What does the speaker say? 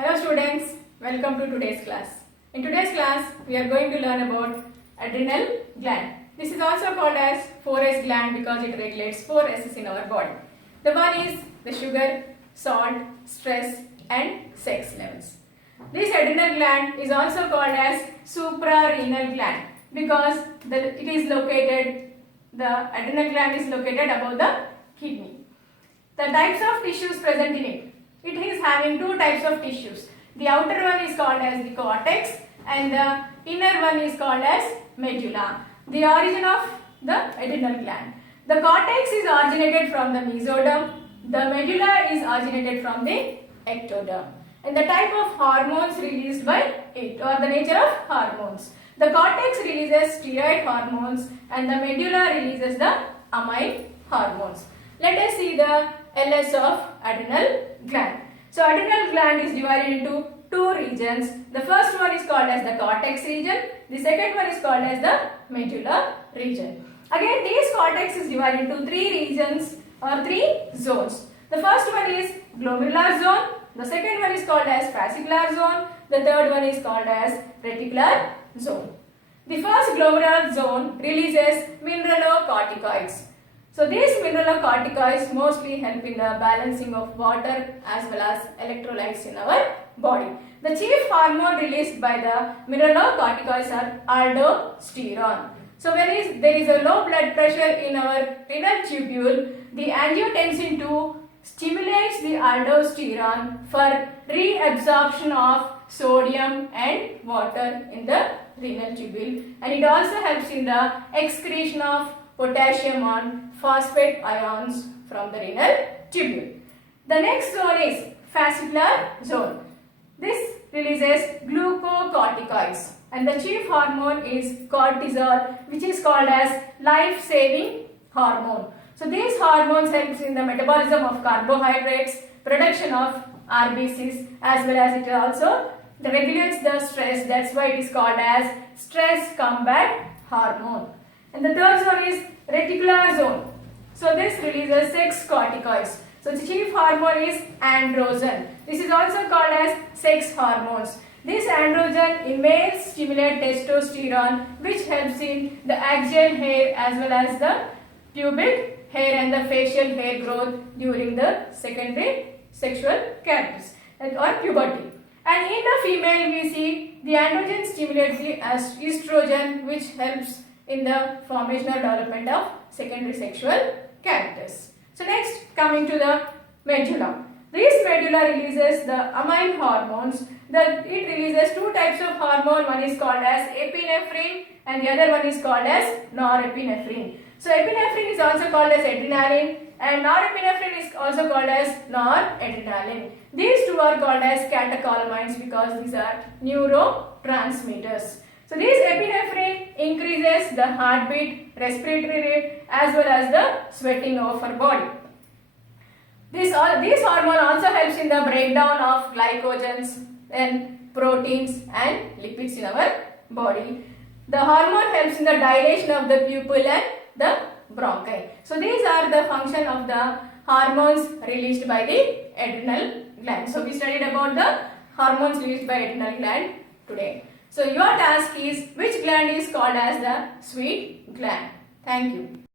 Hello students, welcome to today's class. In today's class, we are going to learn about adrenal gland. This is also called as 4S gland because it regulates 4 S's in our body. The one is the sugar, salt, stress and sex levels. This adrenal gland is also called as suprarenal gland because the adrenal gland is located above the kidney. The types of tissues present in it. It is having two types of tissues. The outer one is called as the cortex and the inner one is called as medulla. The origin of the adrenal gland. The cortex is originated from the mesoderm. The medulla is originated from the ectoderm. And the type of hormones released by it or the nature of hormones. The cortex releases steroid hormones and the medulla releases the amine hormones. Let us see the LS of adrenal gland. So adrenal gland is divided into two regions. The first one is called as the cortex region. The second one is called as the medulla region. Again, this cortex is divided into three regions or three zones. The first one is glomerular zone. The second one is called as fascicular zone. The third one is called as reticular zone. The first glomerular zone releases mineralocorticoids. So these mineralocorticoids mostly help in the balancing of water as well as electrolytes in our body. The chief hormone released by the mineralocorticoids are aldosterone. So when there is a low blood pressure in our renal tubule, the angiotensin II stimulates the aldosterone for reabsorption of sodium and water in the renal tubule, and it also helps in the excretion of potassium on phosphate ions from the renal tubule. The next zone is fascicular zone. This releases glucocorticoids and the chief hormone is cortisol, which is called as life-saving hormone. So these hormones helps in the metabolism of carbohydrates, production of RBCs, as well as it also regulates the stress. That's why it is called as stress combat hormone. And the third zone is reticular zone. So this releases sex corticoids. So the chief hormone is androgen. This is also called as sex hormones. This androgen in males stimulate testosterone, which helps in the axial hair as well as the pubic hair and the facial hair growth during the secondary sexual characters or puberty. And in the female we see the androgen stimulates the estrogen, which helps in the formational development of secondary sexual characters. So next, coming to the medulla. This medulla releases the amine hormones. It releases two types of hormone. One is called as epinephrine and the other one is called as norepinephrine. So epinephrine is also called as adrenaline and norepinephrine is also called as noradrenaline. These two are called as catecholamines because these are neurotransmitters. So this epinephrine increases the heartbeat, respiratory rate as well as the sweating of our body. This hormone also helps in the breakdown of glycogens and proteins and lipids in our body. The hormone helps in the dilation of the pupil and the bronchi. So these are the function of the hormones released by the adrenal gland. So we studied about the hormones released by adrenal gland today. So your task is which gland is called as the sweet gland. Thank you.